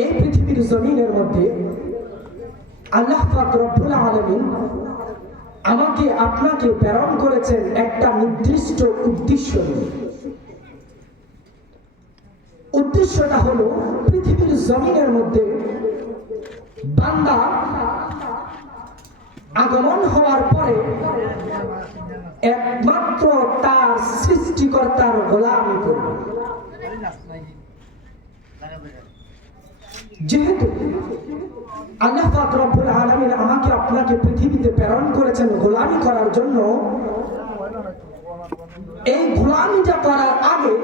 এই পৃথিবীর জমিনের মধ্যে আল্লাহ পাক রব্বুল আলামিন আমাকে আপনাকে প্রেরণ করেছেন একটা নির্দিষ্ট উদ্দেশ্য নিয়ে। উদ্দেশ্যটা হলো পৃথিবীর জমিনের মধ্যে বান্দা আগমন হওয়ার পরে একমাত্র তার সৃষ্টিকর্তার গোলামি করবে। যেহেতু আল্লাহ পাক রব্বুল আলামিন আমাকে আপনাকে পৃথিবীতে প্রেরণ করেছেন গোলামি করার জন্য, এই গোলামিটা করার আগে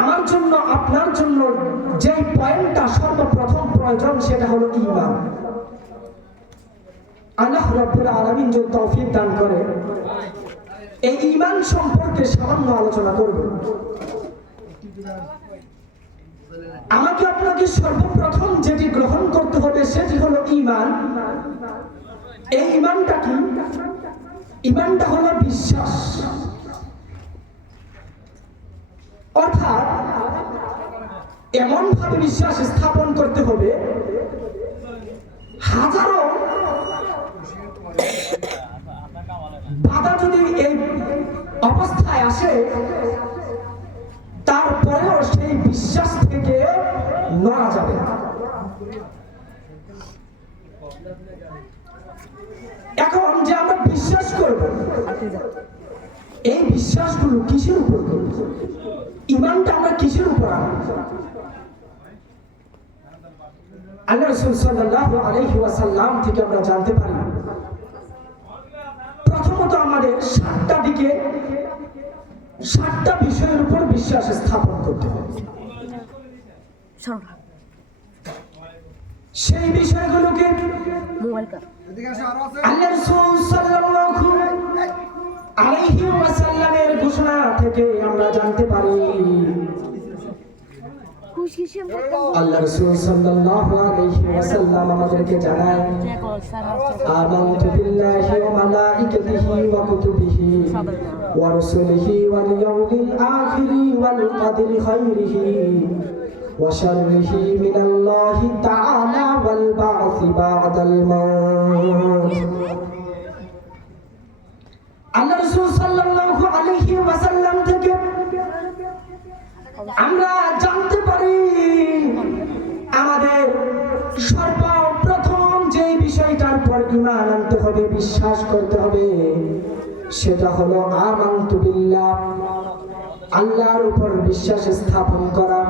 আমার জন্য আপনার জন্য যে পয়েন্টটা সর্বপ্রথম প্রয়োজন সেটা হলো ঈমান। আল্লাহ রাব্বুল আলামিন যদি তৌফিক দান করে এই ঈমান সম্পর্কে সামান্য আলোচনা করব। আমাকে আপনাকে সর্বপ্রথম যেটি গ্রহণ করতে হবে সেটি হলো ঈমান। এই ঈমানটা কি? ঈমানটা হলো বিশ্বাস, অর্থাৎ এমন ভাবে বিশ্বাস স্থাপন করতে হবে হাজারো বাধা যদি এই অবস্থায় আসে তারপরেও সেই বিশ্বাস থেকে নড়া যাবে না। এখন যে আমরা বিশ্বাস করব, এই বিশ্বাসগুলো কিসের উপর করব? ঈমানটা আমরা কিসের উপর আনব? আল্লাহ রাসূল সাল্লাল্লাহু আলাইহি ওয়াসাল্লাম থেকে আমরা জানতে পারি, প্রথমত আমাদের 7টা দিকে 7টা বিষয়ের উপর বিশ্বাস স্থাপন করতে হবে। সেই বিষয়গুলোকে আল্লাহ রাসূল সাল্লাল্লাহু আলাইহি ওয়াসাল্লামের ঘোষণা থেকে আমরা জানতে পারি। আল্লাহ রাসূল সাল্লাল্লাহু আলাইহি ওয়াসাল্লাম আমাদেরকে জানায়, আমানতু বিল্লাহি ওয়া মালাইকাতিহি ওয়া কুতুবিহি ওয়া রাসূলিহি ওয়াল ইয়াউমিল আখিরি ওয়াল কদরি খাইরিহি ওয়া শাররিহি মিনাল্লাহি তাআলা ওয়াল বা'সি বা'দাল মাউত। আল্লাহ রাসূল সাল্লাল্লাহু আলাইহি ওয়াসাল্লাম থেকে আমরা জানতে পারি আমাদের সর্বপ্রথম যে বিষয়টার পর ঈমান আনতে হবে, বিশ্বাস করতে হবে, সেটা হলো আমানতু বিল্লাহ, আল্লাহর উপর বিশ্বাস স্থাপন করা।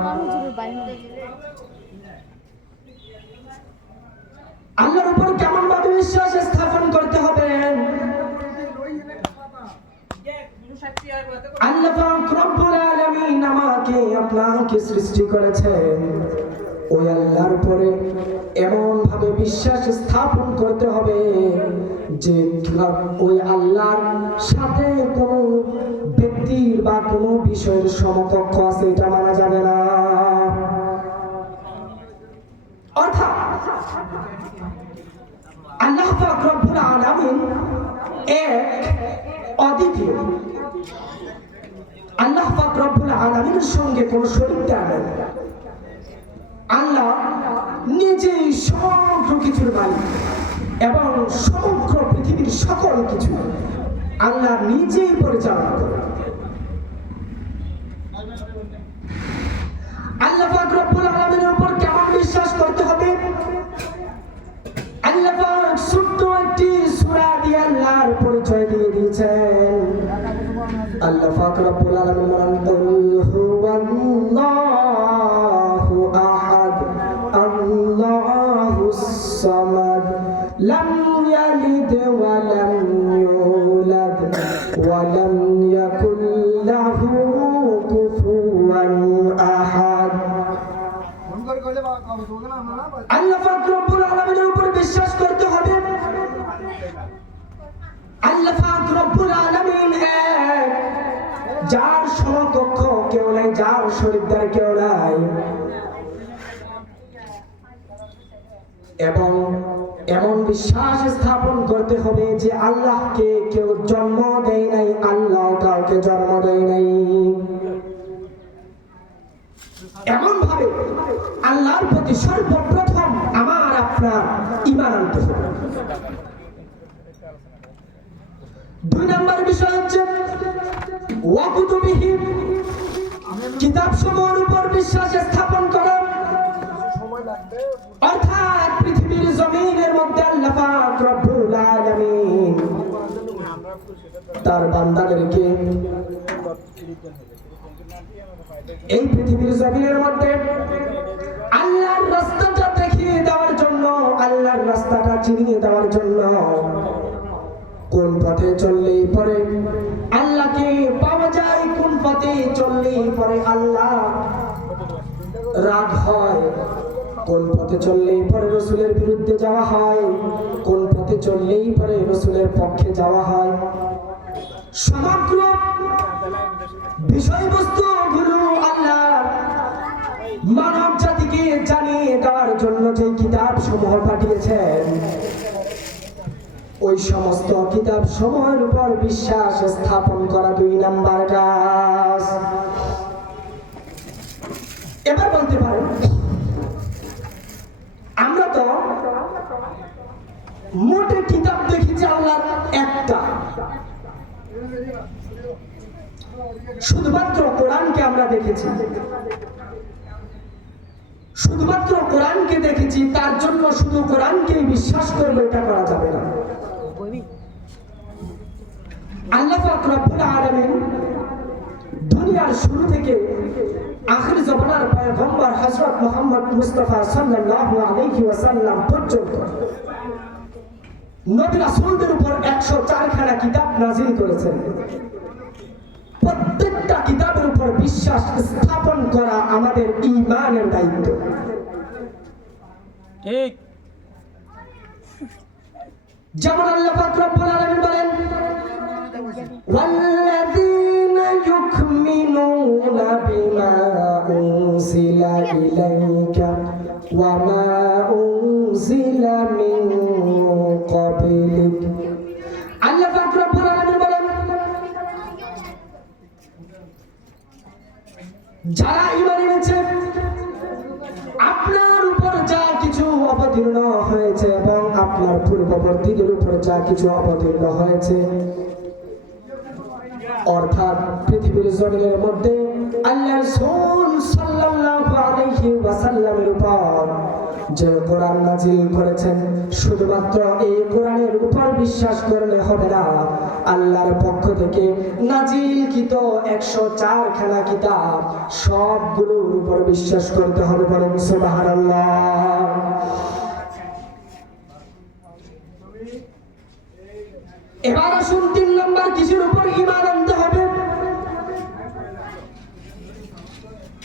আল্লাহর উপর কেমন ভাবে বিশ্বাস স্থাপন করতে হবে? আল্লাহ পাক রব্বুল আলামিন আমাকে আপনাকে সৃষ্টি করেছেন, ওই আল্লাহর উপরে এমন ভাবে বিশ্বাস স্থাপন করতে হবে যে ওই আল্লাহর সাথে কোনো ব্যক্তির বা কোনো বিষয়ের সমকক্ষ আছে এটা মানা যাবে না। অর্থাৎ আল্লাহ পাক রব্বুল আলামিন এক, অদ্বিতীয়। আল্লাহ পাক রব্বুল আলামিনের সঙ্গে কোনো শরীক নেই। আল্লাহ নিজেই সমগ্র কিছুর মালিক এবং সমগ্র পৃথিবীর সকল কিছু আল্লাহ নিজেই পরিচালনা করেন। আল্লাহ পাক রব্বুল আলামিনের উপর কেমন বিশ্বাস করতে হবে? আল্লাহ পাক ছোট্ট একটি সূরা দিয়ে আল্লাহর পরিচয় দিয়ে দিয়েছেন। আল্লাহ পাক রব্বুল আলামিন বলেন, কুল হুয়াল্লাহু আহাদ আল্লাহুস সামাদ লাম ইয়ালিদ ওয়া লাম ইউলাদ ওয়া লাম ইয়াকুল লাহু কুফুয়ান আহাদ। আল্লাহ পাক রব্বুল আলামিনের উপর বিশ্বাস করতে হবে। আল্লাহ পাক রব্বুল আলামিন এক, যার সমকক্ষ কেউ নাই, যার শরীকদার কেউ নাই, এবং এমন বিশ্বাস স্থাপন করতে হবে যে আল্লাহকে কেউ জন্ম দেয় নাই, আল্লাহ কাউকে জন্ম দেয় নাই। এমন ভাবে আল্লাহর প্রতি সর্বপ্রথম আমার আপনার ঈমান আনতে হবে। 2 নম্বর বিষয় হচ্ছে ওয়া কুতুবিহি, কিতাব সমূহের উপর বিশ্বাস স্থাপন করা। অর্থাৎ পৃথিবীর জমিনের মধ্যে আল্লাহ পাক রব্বুল আলামিন তার বান্দাদেরকে এই পৃথিবীর জমিনের মধ্যে আল্লাহর রাস্তাটা দেখিয়ে দেওয়ার জন্য, আল্লাহর রাস্তাটা চিনিয়ে দেওয়ার জন্য, কোন পথে চললেই পরে আল্লাহকে পাওয়া যায়, কোন পথে চললেই পরে আল্লাহ রাগ হয়, কোন পথে চললেই পরে রাসূলের বিরুদ্ধে যাওয়া হয়, কোন পথে চললেই পরে রাসূলের পক্ষে যাওয়া হয়। সমগ্র বিষয়বস্তুগুলো আল্লাহ মানব জাতিকে জানিয়ে দেওয়ার জন্য যে কিতাব সমূহ পাঠিয়েছেন, ওই সমস্ত কিতাব সমূহের উপর বিশ্বাস স্থাপন করা 2 নম্বর কাজ। এবার বলতে পারেন, আমরা তো মোটে কিতাব দেখেছি আল্লাহর একটা, শুধুমাত্র কোরআনকে আমরা দেখেছি, শুধুমাত্র কোরআনকে দেখেছি, তার জন্য শুধু কোরআনকেই বিশ্বাস করবে এটা করা যাবে না। আল্লাহ পাক রব্বুল আলামিন দুনিয়ার শুরু থেকে আখির জামানার পয়গম্বর হযরত মুহাম্মদ মুস্তাফা সাল্লাল্লাহু আলাইহি ওয়াসাল্লাম পর্যন্ত নবী রাসূলদের উপর 104 খানা কিতাব নাযিল করেছেন। প্রত্যেকটা কিতাবের উপর বিশ্বাস স্থাপন করা আমাদের ঈমানের দায়িত্ব। ঠিক যেমন আল্লাহ পাক রব্বুল আলামিন বলেন, ওয়াল্লাযীনা ইউমিনুনা বিমা উনজিলা ইলাইকা ওয়া মা উনজিলা মিন ক্বাবলিক। আল্লাহ পাক রব্বুল আলামিন বলেন, যারা ঈমান এনেছে, আপনার উপর যা কিছু অবতীর্ণ হয়েছে এবং আপনার পূর্ববর্তীদের উপর যা কিছু অবতীর্ণ হয়েছে, অর্থাৎ পৃথিবীর জমিনের মধ্যে আল্লাহর রাসূল সাল্লাল্লাহু আলাইহি ওয়াসাল্লামের উপর যে কোরআন নাযিল করেছেন, শুধুমাত্র এই কোরআনের উপর বিশ্বাস করলে হবে না, আল্লাহর পক্ষ থেকে নাযিলকৃত 104 খানা কিতাব সবগুলোর উপর বিশ্বাস করতে হবে। বলেন সুবহানাল্লাহ। এবার আসুন 3 নম্বর কিসের উপর ঈমান আনতে হবে।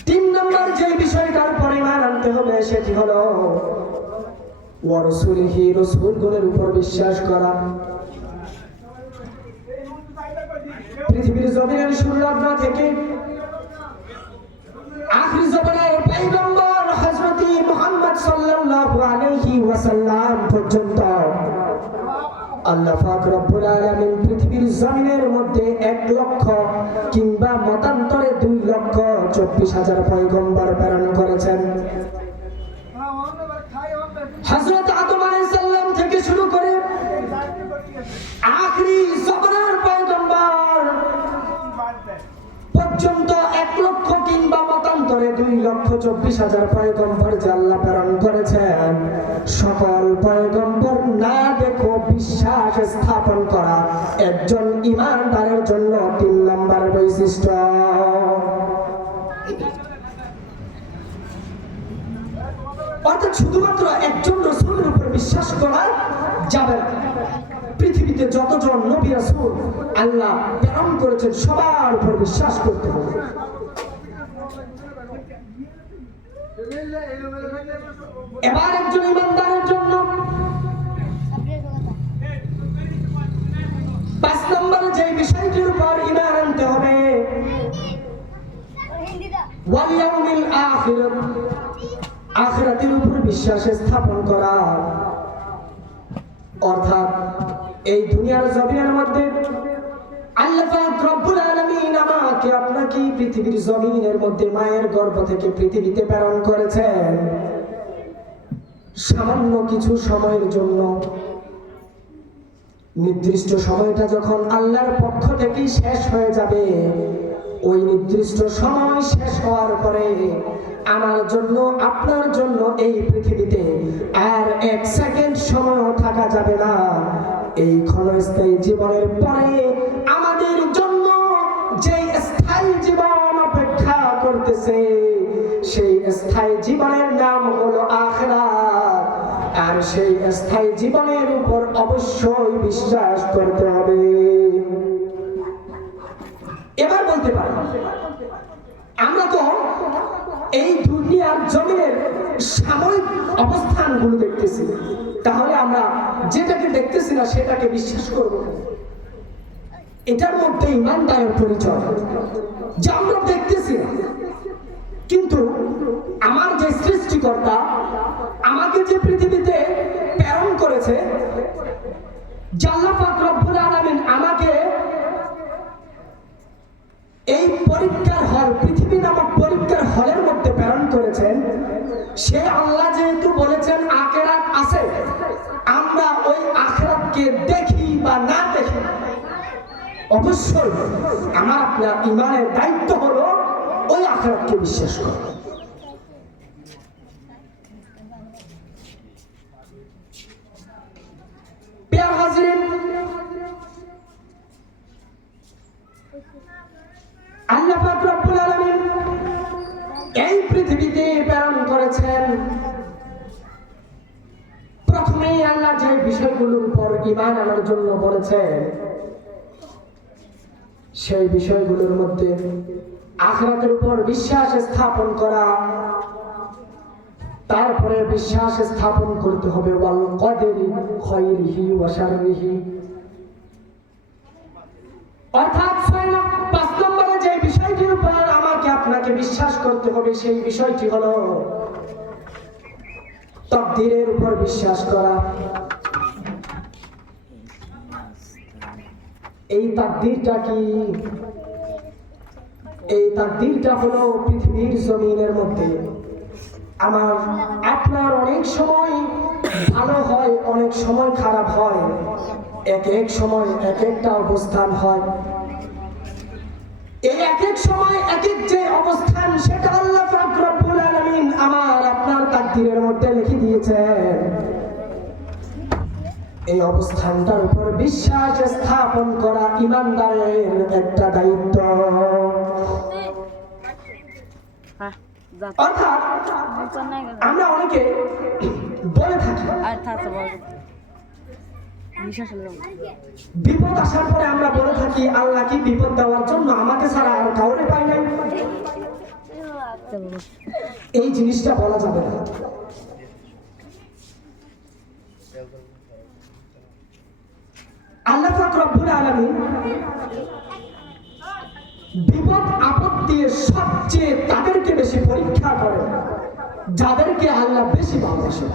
3 নম্বর যে বিষয়টার উপর ঈমান আনতে হবে সেটি হলো ওয়া রাসূলিহি, রাসূলগণের উপর বিশ্বাস করা। পৃথিবীর জমিনের শুরুলগ্ন থেকে আখির জামানার পয়গম্বর হযরত মুহাম্মদ সাল্লাল্লাহু আলাইহি ওয়াসাল্লাম পর্যন্ত আল্লাহ পাক রব্বুল আলামিন পৃথিবীর জমিনের মধ্যে 1 লক্ষ কিংবা মতান্তরে 2,24,000 পয়গম্বর প্রেরণ করেছেন। হযরত আদম আলাইহিস সালাম থেকে শুরু করে আখিরি জামানার পয়গম্বর পর্যন্ত 1 লক্ষ কিংবা মতান্তরে 2,24,000 পয়গম্বর যে আল্লাহ প্রেরণ করেছেন, সকল পয়গম্বর না দেখো বিশ্বাস স্থাপন করা একজন ঈমানদারের জন্য 3 নম্বর বৈশিষ্ট্য। অর্থাৎ শুধুমাত্র একজন রাসূলের উপর বিশ্বাস করা যাবে না, পৃথিবীতে যতজন নবী রাসূল আল্লাহ প্রেরণ করেছেন সবার উপর বিশ্বাস করতে হবে। এবার একজন ঈমানদারের জন্য 5 নম্বর যে বিষয়টির উপর ঈমান আনতে হবে, ওয়াল ইয়াউমিল আখির, আখিরাতের উপর বিশ্বাস স্থাপন করা। অর্থাৎ এই দুনিয়ার জমিনের মধ্যে আল্লাহ পাক রব্বুল আলামিন আমাকে আপনাকে পৃথিবীর জমিনের মধ্যে মায়ের গর্ভ থেকে পৃথিবীতে প্রেরণ করেছেন সামান্য কিছু সময়ের জন্য। নির্দিষ্ট সময়টা যখন আল্লাহর পক্ষ থেকে শেষ হয়ে যাবে, ওই নির্দিষ্ট সময় শেষ হওয়ার পরে আমার জন্য আপনার জন্য এই পৃথিবীতে আর এক সেকেন্ড সময়ও থাকা যাবে না। এই ক্ষণস্থায়ী জীবনের পরে আমাদের জন্য যে স্থায়ী জীবন অপেক্ষা করতেছে, সেই স্থায়ী জীবনের নাম হলো আখিরাত। আর সেই স্থায়ী জীবনের উপর অবশ্যই বিশ্বাস করতে হবে। এবার বলতে পারি, আমরা তো এই দুনিয়ার জমিনের সাময়িক অবস্থানগুলো দেখতেছি, তাহলে আমরা যেটাকে দেখতেছি না সেটাকে বিশ্বাস করব। এটার মধ্যে ইমানদারের পরিচয় যে আমরা দেখতেছি না, কিন্তু আমার যে সৃষ্টিকর্তা আমাকে যে পৃথিবীতে প্রেরণ করেছে, আল্লাহ পাক রব্বুল আলামিন আমাকে এই পরীক্ষার হল, পৃথিবী নামক পরীক্ষার হলের মধ্যে প্রেরণ করেছেন, সে আল্লাহ যেহেতু বলেছেন আখিরাত আছে, আমরা ওই আখিরাতকে দেখি বা না দেখি, অবশ্যই আমার আপনার ইমানের দায়িত্ব হলো ওই আখিরাতকে বিশ্বাস করা। প্রিয় হাজিরিন, আল্লাহ পাক রব্বুল আলামিন এই পৃথিবীতে প্রেরণ করেছেন। প্রথমেই আল্লাহ যে বিষয়গুলোর উপর ঈমান আনার জন্য বলেছেন, সেই বিষয়গুলোর মধ্যে আখিরাতের উপর বিশ্বাস স্থাপন করা, তারপরে বিশ্বাস স্থাপন করতে হবে ওয়াল কদরি খায়রিহি ওয়া শাররিহি, অর্থাৎ 5 নম্বরে যে বিষয়টির উপর আমাকে আপনাকে বিশ্বাস করতে হবে, সেই বিষয়টি হলো তাকদীরের উপর বিশ্বাস করা। এই তাকদীরটা কি? এই তাকদীরটা হলো পৃথিবীর জমিনের মধ্যে আমার আপনার অনেক সময় ভালো হয়, অনেক সময় খারাপ হয়, এক এক সময় এক একটা অবস্থান হয়। এই এক এক সময় এক এক যে অবস্থান, সেটা আল্লাহ পাক রব্বুল আলামিন আমার আপনার তাকদীরের মধ্যে লিখে দিয়েছেন। এই অবস্থানটার উপর বিশ্বাস স্থাপন করা ইমানদারের একটা দায়িত্ব। অর্থাৎ আমরা অনেকে বলে থাকি, বিপদ আসার পরে আমরা বলে থাকি আল্লাহ কি বিপদ দেওয়ার জন্য আমাকে ছাড়া আর কাউরে পাই নাই। এই জিনিসটা বলা যাবে না। আল্লাহ পাক রব্বুল আলামিন বিপদ আপদ দিয়ে সবচেয়ে তাদেরকে বেশি পরীক্ষা করেন যাদেরকে আল্লাহ বেশি ভালোবাসেন।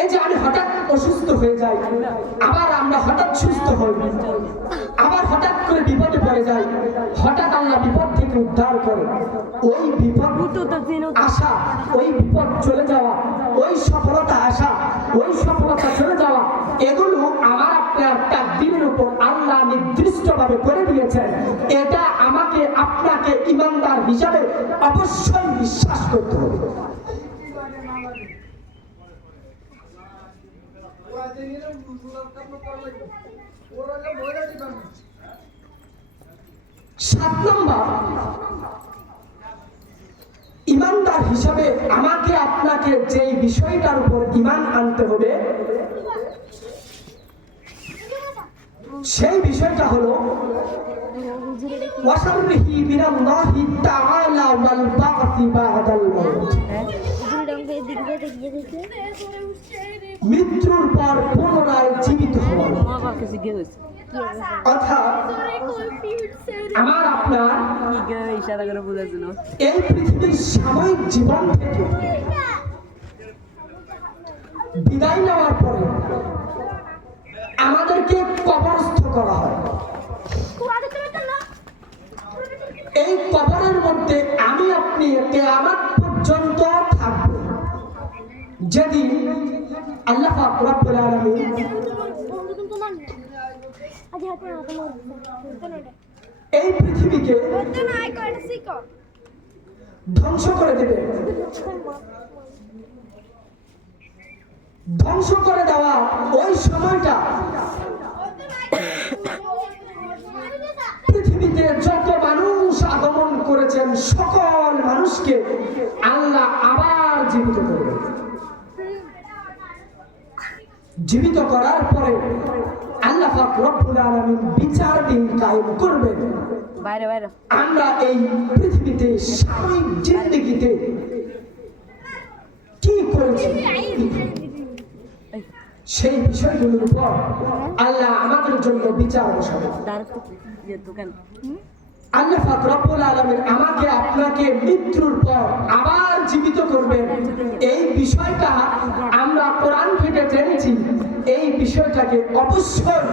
এই যে আমি হঠাৎ অসুস্থ হয়ে যাই, আবার আমরা হঠাৎ সুস্থ হই, আবার হঠাৎ করে বিপদে পড়ে যাই, হঠাৎ আল্লাহ বিপদ থেকে উদ্ধার করে। ওই বিপদ আসা, ওই বিপদ চলে যাওয়া, ওই সফলতা আসা, ওই সফলতা চলে যাওয়া, এগুলো আমার আপনার তাকদীরের উপর আল্লাহ নির্দিষ্টভাবে করে দিয়েছেন। এটা আমাকে আপনাকে ইমানদার হিসাবে অবশ্যই বিশ্বাস করতে হবে। 7 নম্বর, ইমানদার হিসাবে আমাকে আপনাকে যে বিষয়টার উপর ঈমান আনতে হবে, সেই বিষয়টা হলো ওয়াশাররিহি মিনাল্লাহি তাআলা ওয়াল বা'সি বা'দাল মাউত, মৃত্যুর পর পুনরায় জীবিত হওয়া। অর্থাৎ আমার আপনার এই পৃথিবীর সাময়িক জীবন থেকে বিদায় নেওয়ার পরে কবরস্থ করা হয়। এই কবরের মধ্যে আমি আপনি কিয়ামত পর্যন্ত থাকব। যেদিন আল্লাহ পাক রব্বুল আলামিন এই পৃথিবীকে ধ্বংস করে দেবে। ধ্বংস করে দেওয়া ওই সময়টা পৃথিবীতে যত মানুষ আগমন করেছেন সকল মানুষকে আল্লাহ আবার জীবিত করবেন। জীবিত করার পরে আল্লাহ পাক রব্বুল আলামিন বিচার দিন কায়েম করবেন। আমরা এই পৃথিবীতে সাময়িক জিন্দেগিতে কি করেছি সেই বিষয়গুলোর উপর আল্লাহ আমাদের জন্য বিচার বসাবেন। আল্লাহ পাক রব্বুল আলামিন আমাকে আপনাকে মৃত্যুর পর আবার জীবিত করবেন। এই বিষয়টা আমরা কোরআন থেকে জেনেছি। এই বিষয়টাকে অবশ্যই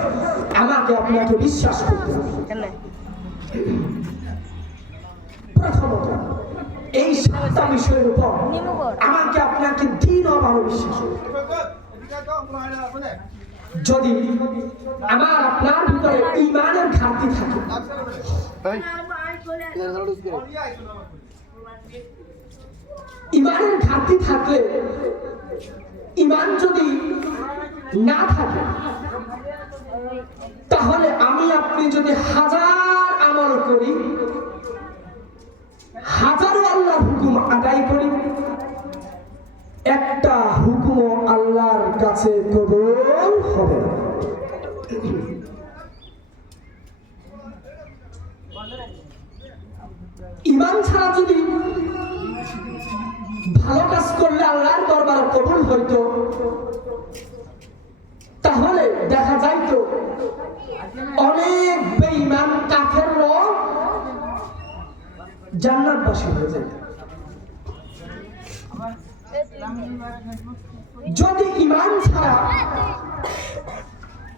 আমাকে আপনাকে বিশ্বাস করতে হবে। প্রথমত এই সাতটা বিষয়ের উপর আমাকে আপনাকে দৃঢ়ভাবে বিশ্বাস করতে হবে। যদি আমার আপনার ভিতরে ঈমানের ঘাটতি থাকে, ঈমানের ঘাটতি থাকলে, ঈমান যদি না থাকে, তাহলে আমি আপনি যদি হাজার আমল করি, হাজারো আল্লাহর হুকুম আদায় করি, একটা হুকুম আল্লাহর কাছে কবুল হবে না। ঈমান ছাড়া যদি ভালো কাজ করলে আল্লাহর দরবারে কবুল হইতো, তাহলে দেখা যাইতো অনেক বেঈমান কাফেররা জান্নাতবাসী হয়ে যেত। যদি ঈমান ছাড়া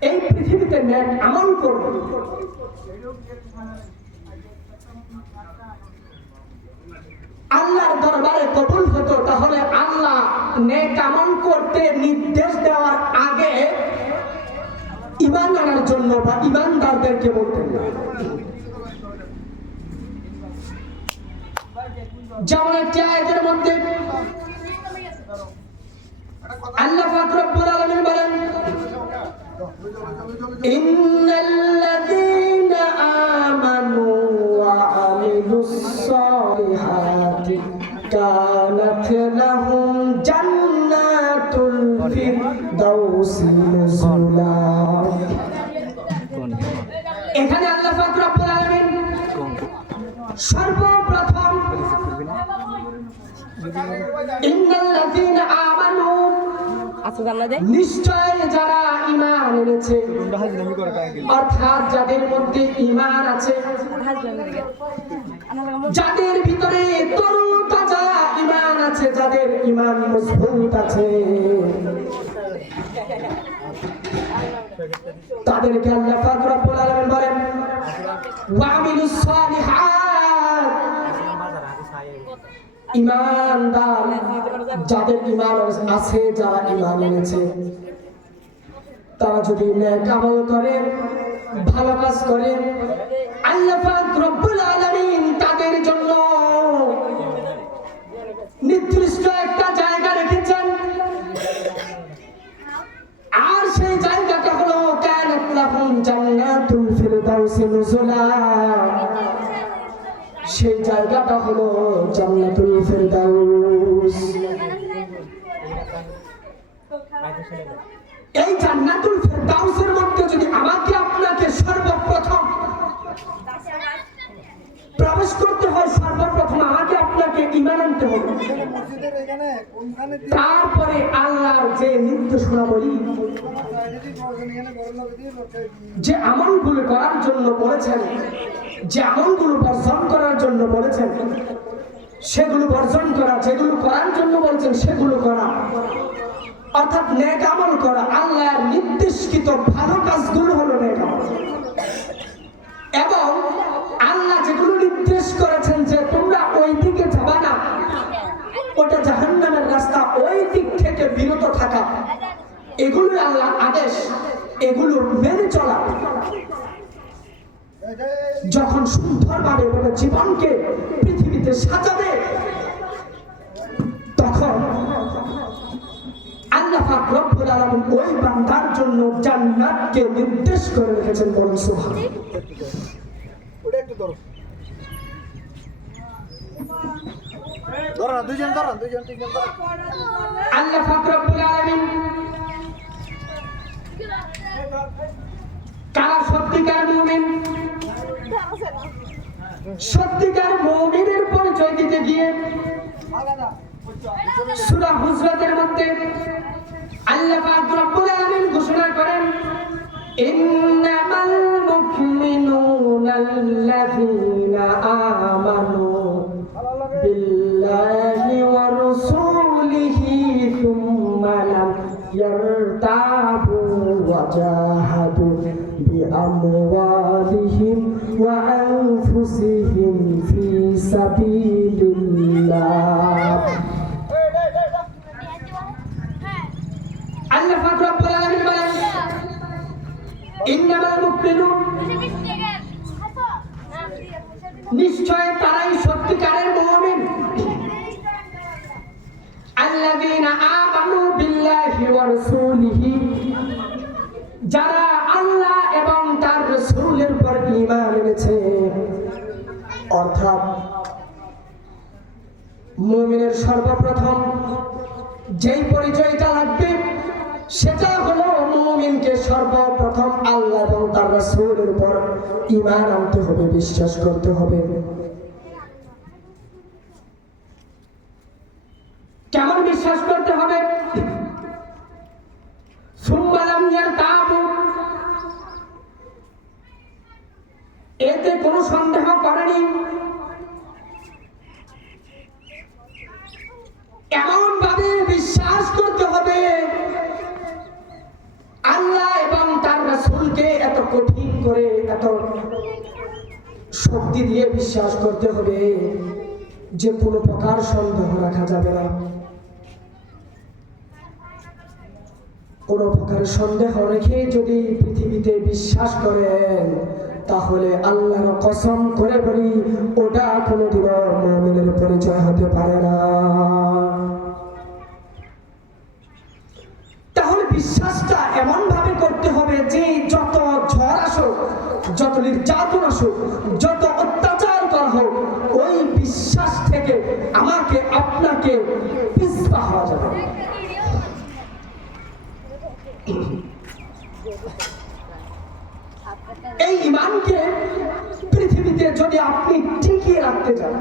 এই পৃথিবীতে নেক আমল করবে, আল্লাহর দরবারে কবুল হতো, তাহলে আল্লাহ নেক আমল করতে নির্দেশ দেওয়ার আগে ঈমান আনার জন্য বা ঈমানদারদেরকে বলতেন না। যেমন একটি আয়াতের মধ্যে আল্লাহ পাক রব্বুল আলামিন বলেন, ইন্নাল্লাযীনা আমানু ওয়া আমিলুস সালিহাতি কানাত লাহুম জান্নাতুল ফিরদাউসি নুজুলা। এখানে আল্লাহ পাক রব্বুল আলামিন সর্বপ্রথম ইন্নাল্লাযীনা আমানু, নিশ্চয় যারা ঈমান এনেছে, অর্থাৎ যাদের মধ্যে ঈমান আছে, যাদের ভিতরে তরতাজা ঈমান আছে, যাদের ঈমান মজবুত আছে, তাদেরকে আল্লাহ পাক রব্বুল আলামিন বলেন ওয়া আমিলুস সালিহাত। ঈমানদার যাদের ঈমান আছে, যারা ঈমান এনেছে, তারা যদি নেক আমল করে, ভালো কাজ করে, আল্লাহ পাক রব্বুল আলামিন তাদের জন্য নির্দিষ্ট একটা জায়গা রেখেছেন। আর সেই জায়গাটা হলো কানাত লাহুম জান্নাতুল ফিরদাউসি নুজুলা। সেই জায়গাটা হলো জান্নাতুল ফিরদাউস। এই জান্নাতুল ফিরদাউসের মধ্যে যদি আমাকে আপনাকে সর্বপ্রথম প্রবেশ করতে হয়, সর্বপ্রথম আমাকে আপনাকে ঈমান আনতে হবে। তারপরে আল্লাহর যে নির্দেশনাবলী, যে আমলগুলো করার জন্য বলেছেন, যে আমলগুলো বর্জন করার জন্য বলেছেন, সেগুলো বর্জন করা, যেগুলো করার জন্য বলেছেন সেগুলো করা। অর্থাৎ নেক আমল করা, আল্লাহর নির্দেশিত ভালো কাজগুলো হলো নেক আমল। এবং আল্লাহ যেগুলো নির্দেশ করেছেন যে তোমরা ওই দিকে যাবা না, ওটা জাহান্নামের রাস্তা, ওই দিক থেকে বিরত থাকা, এগুলোই আল্লাহ আদেশ, এগুলো মেনে চলা। যখন সুন্দরভাবে জীবনকে পৃথিবীতে সাজাবে, তখন আল্লাহ পাক রব্বুল আলামিন ওই বান্দার জন্য জান্নাতকে নির্দেশ করে রেখেছেন। বলুন সুবহানাল্লাহ। ওটা একটু ধরো, ধরো না, দুইজন ধরো, দুইজন তিনজন ধরো। আল্লাহ পাক রব্বুল আলামিন কারা সত্যিকার মুমিন, সত্যিকার মুমিনের পরিচয় দিতে গিয়ে সূরা হুজরাতের মধ্যে আল্লাহ পাক রব্বুল আলামিন ঘোষণা করেন, ইন্নামাল মুমিনুনা আল্লাযীনা আমানু বিল্লাহি ওয়া রাসূলিহি সুম্মা লাম ইয়ারতাবু ওয়া জাহাদু বিআমওয়ালিহিম ওয়া আনফুসিহিম ফি সাবিলিল্লাহ। আল্লাহ পাক রব্বুল আলামিন বলেন, ইন্নামাল মুমিনুন, নিশ্চয় তারাই সত্যিকারের মুমিন, আল্লাযীনা আমানু বিল্লাহি ওয়া রাসূলিহি, যারা আল্লাহ এবং তার রাসূলের উপর ঈমান এনেছে। অর্থাৎ মুমিনের সর্বপ্রথম যেই পরিচয়টা লাগবে সেটা হলো মুমিনকে সর্বপ্রথম আল্লাহ এবং তার রাসূলের উপর ঈমান আনতে হবে, বিশ্বাস করতে হবে। কেমন বিশ্বাস করতে হবে? সুম্মা লাম ইয়ারতাবু, এতে কোনো সন্দেহ করেনি, এমন ভাবে বিশ্বাস করতে হবে আল্লাহ এবং তার রাসূলকে এত কঠিন করে, এত শক্তি দিয়ে বিশ্বাস করতে হবে যে কোনো প্রকার সন্দেহ রাখা যাবে না। কোনো প্রকার সন্দেহ রেখে যদি পৃথিবীতে বিশ্বাস করেন, তাহলে আল্লাহর কসম করে বলি ওটা কোনোদিনও মুমিনের পরিচয় হতে পারে না। তাহলে বিশ্বাসটা এমন ভাবে করতে হবে যে যত ঝড় আসুক, যত নির্যাতন আসুক, যত অত্যাচার করা হোক, ওই বিশ্বাস থেকে আমাকে আপনাকে পিছপা হওয়া যাবে। এই ঈমানকে পৃথিবীতে যদি আপনি টিকিয়ে রাখতে চান,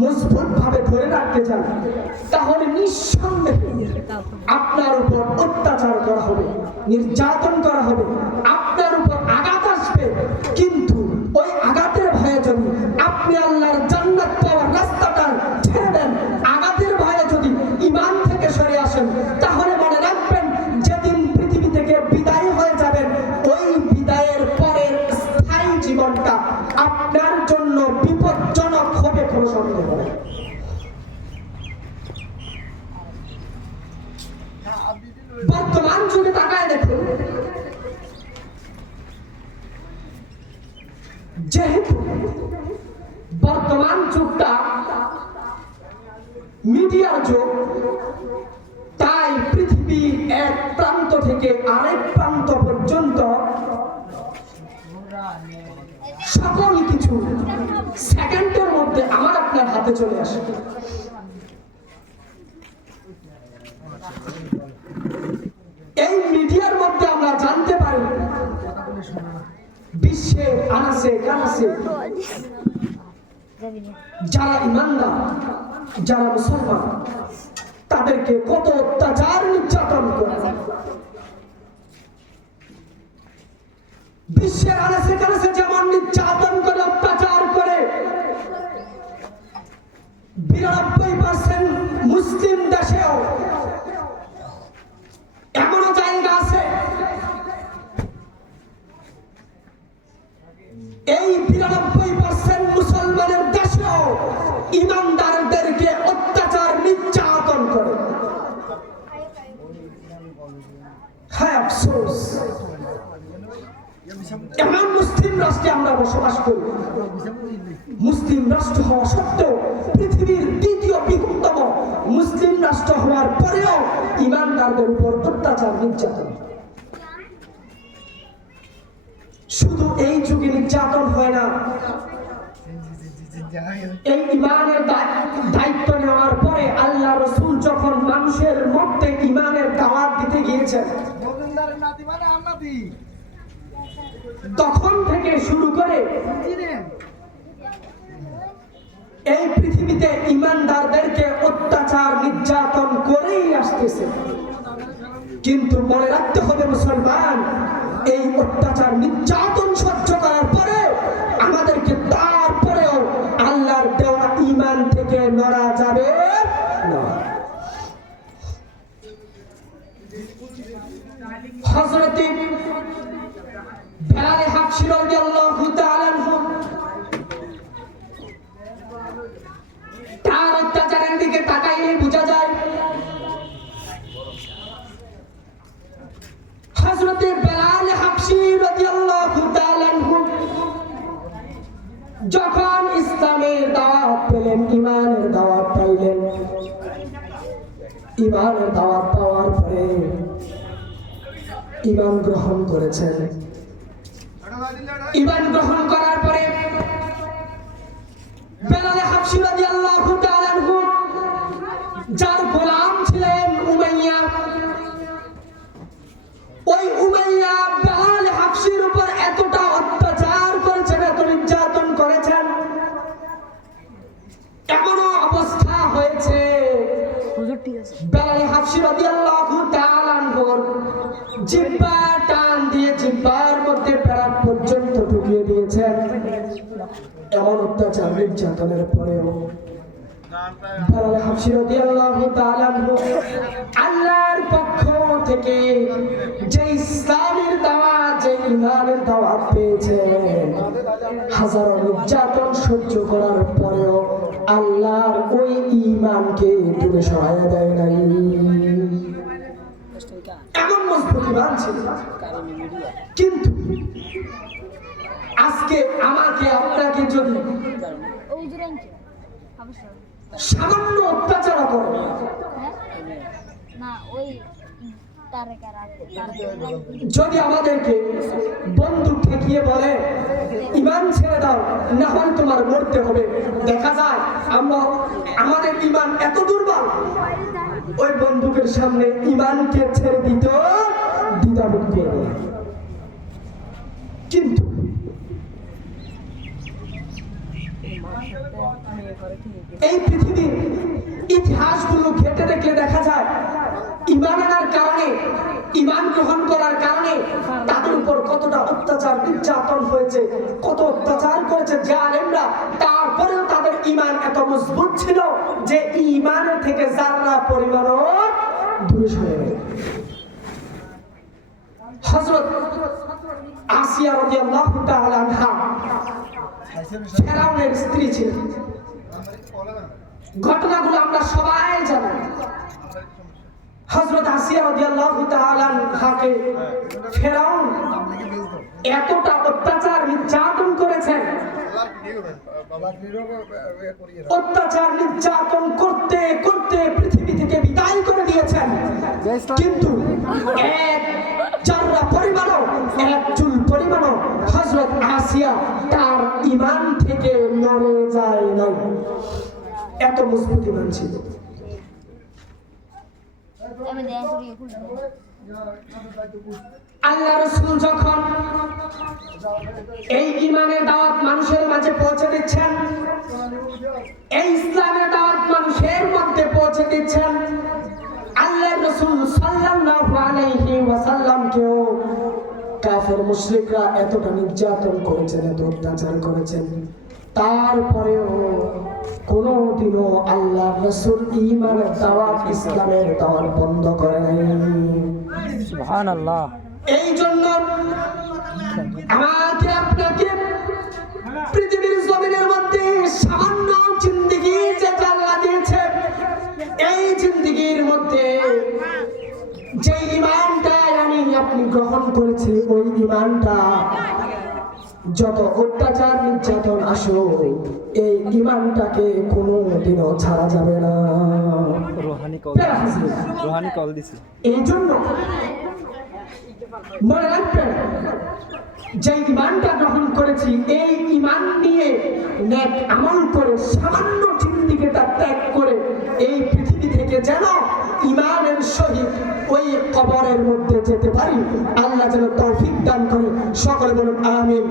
মজবুত ভাবে ধরে রাখতে চান, তাহলে নিঃসন্দেহে আপনার উপর অত্যাচার করা হবে, নির্যাতন করা হবে, আপনার উপর আঘাত আসবে। কিন্তু ওই আঘাতের ভয়ে যদি আপনি আল্লাহর জান্নাত পাওয়ার রাস্তাটা ছেড়ে দেন, আঘাতের ভয়ে যদি ঈমান থেকে সরে আসেন, তাহলে মনে রাখবেন যেদিন পৃথিবী থেকে বিদায় হয়ে যাবেন, ওই বিদায়ের পরের স্থায়ী জীবনটা আপনার জন্য বিপজ্জনক হবে, কোনো সন্দেহ নেই। বর্তমান যুগে তাকায় দেখুন, যেহেতু বর্তমান যুগটা মিডিয়ার যুগ, তাই পৃথিবীর এক প্রান্ত থেকে আরেক প্রান্ত পর্যন্ত সকল কিছু সেকেন্ডের মধ্যে আমার আপনার হাতে চলে আসে। এই মিডিয়ার মধ্যে আমরা জানতে পারি বিশ্বের আনাচে কানাচে যারা ইমানদার, যারা মুসলমান, তাদেরকে কত অত্যাচার নির্যাতন করে। বিশ্বের আনাচে কানাচে যেমন নির্যাতন করে, অত্যাচার করে, 92% মুসলিম দেশেও ইমানদারদেরকে অত্যাচার নির্যাতন করে। হ্যাঁ, আফসোস, এমন মুসলিম রাষ্ট্রে আমরা বসবাস করি। মুসলিম রাষ্ট্র হওয়া সত্ত্বেও, পৃথিবীর দ্বিতীয় বৃহত্তম মুসলিম রাষ্ট্র হওয়ার পরেও ইমানদারদের উপর অত্যাচার নির্যাতন। শুধু এই যুগে নির্যাতন হয় না, এই ইমানের দায়িত্ব নেওয়ার পরে আল্লাহ রাসূল যখন মানুষের মধ্যে ইমানের দাওয়াত দিতে গিয়েছেন, তখন থেকে শুরু করে এই পৃথিবীতে ইমানদারদেরকে অত্যাচার নির্যাতন করেই আসতেছে। কিন্তু মনে রাখতে হবে মুসলমান, এই অত্যাচার নির্যাতন সহ্য করার পরে আমাদেরকে তারপরেও আল্লাহর দেওয়া ঈমান থেকে নড়া যাবে না। হযরত বেলাল হাবশী রাদিয়াল্লাহু তাআলা আনহু তার অত্যাচারের দিকে তাকাইলে বোঝা যায় হযরত বেলাল হাবশী রাদিয়াল্লাহু তাআলা আনহু যখন ইসলামের দাওয়াত পেলেন, ঈমানের দাওয়াত পাইলেন, ঈমানের দাওয়াত পাওয়ার পরে ঈমান গ্রহণ করেছেন। ঈমান গ্রহণ করার পরে বেলাল হাবশী রাদিয়াল্লাহু তাআলা আনহু যার গোলাম ছিলেন উমাইয়া, ওই উমাইয়া বেলাল হাবশীর উপর এতটা অত্যাচার করেছেন, এত নির্যাতন করেছেন, এমনও অবস্থা হয়েছে বেলাল হাবশী রাদিয়াল্লাহু তাআলা আনহুর জিহ্বা টান দিয়ে জিহ্বার মধ্যে পেরাক পর্যন্ত ঢুকিয়ে দিয়েছেন। এমন অত্যাচার নির্যাতনের পরেও বেলাল হাবশী রাদিয়াল্লাহু তাআলা আনহু আল্লাহর পক্ষ থেকে যে ইসলামের দাওয়াত, যে ঈমানের দাওয়াত পেয়েছেন, হাজারো নির্যাতন সহ্য করার পরেও আল্লাহর ওই ঈমানকে দূরে সরাইয়া দেয় নাই। এমন মজবুত ঈমান ছিল। কিন্তু আজকে আমাকে আপনাকে যদি সামান্য অত্যাচার করে, যদি আমাদেরকে বন্দুক ঠেকিয়ে বলে ঈমান ছেড়ে দাও, না হয় তোমার মরতে হবে, দেখা যায় আমরা আমাদের ঈমান এত দুর্বল, ওই বন্দুকের সামনে ঈমানকে ছেড়ে দিতে দ্বিধাবোধ করবে। কিন্তু এই পৃথিবীর ইতিহাসগুলো ঘেঁটে দেখলে দেখা যায় ঈমান আনার কারণে, ঈমান গ্রহণ করার কারণে তাদের উপর কতটা অত্যাচার নির্যাতন হয়েছে, কত অত্যাচার করেছে জালেমরা, তারপরেও তাদের ঈমান এত মজবুত ছিল যে ঈমানের থেকে যারা পরিমাণও দূরে সরে গেল। হযরত আসিয়া রাদিয়াল্লাহু তাআলা আনহা ফেরাউনের স্ত্রী ছিলেন। ঘটনাগুলো আমরা সবাই জানি। হযরত আসিয়া রাদিয়াল্লাহু তাআলা আনহাকে ফেরাউন এতটা অত্যাচার নির্যাতন করেছেন, অত্যাচার নির্যাতন করতে করতে পৃথিবী থেকে বিদায় করে দিয়েছেন। কিন্তু এক যারা পরিমাণও, এক চুল পরিমাণও হযরত আসিয়া তার ঈমান থেকে নড়ে যায় না। এত মজবুত ঈমান ছিল। আল্লাহ রাসূল যখন এই ঈমানের দাওয়াত মানুষের মাঝে পৌঁছে দিচ্ছেন, এই ইসলামের দাওয়াত মানুষের মধ্যে পৌঁছে দিচ্ছেন, আল্লাহ রাসূল সাল্লাল্লাহু আলাইহি ওয়াসাল্লামকেও কাফের মুশরিকরা এতটা নির্যাতন করেছেন, এত অত্যাচার করেছেন, তারপরেও কোনদিনও আল্লাহ রাসূল ঈমানের দাওয়াত, ইসলামের দাওয়াত বন্ধ করে নাই। সুবহানাল্লাহ। এই জন্য আমাকে আপনাকে পৃথিবীর জমিনের মধ্যে সামান্য জিন্দেগির করেছি ওই ইমানটা যত অত্যাচার নির্যাতন আসুক এই ইমানটাকে কোনোদিনও ছাড়া যাবে না। রোহানি কল দিছি। এই জন্য মনে রাখবেন যে ইমানটা গ্রহণ করেছি এই ইমান নিয়ে নেক আমল করে সামান্য জিন্দিগিটা ত্যাগ করে এই পৃথিবী থেকে যেন ইমানের সহিত ওই কবরের মধ্যে যেতে পারি। আল্লাহ যেন তৌফিক দান করে। সকলে বলুন আমিন।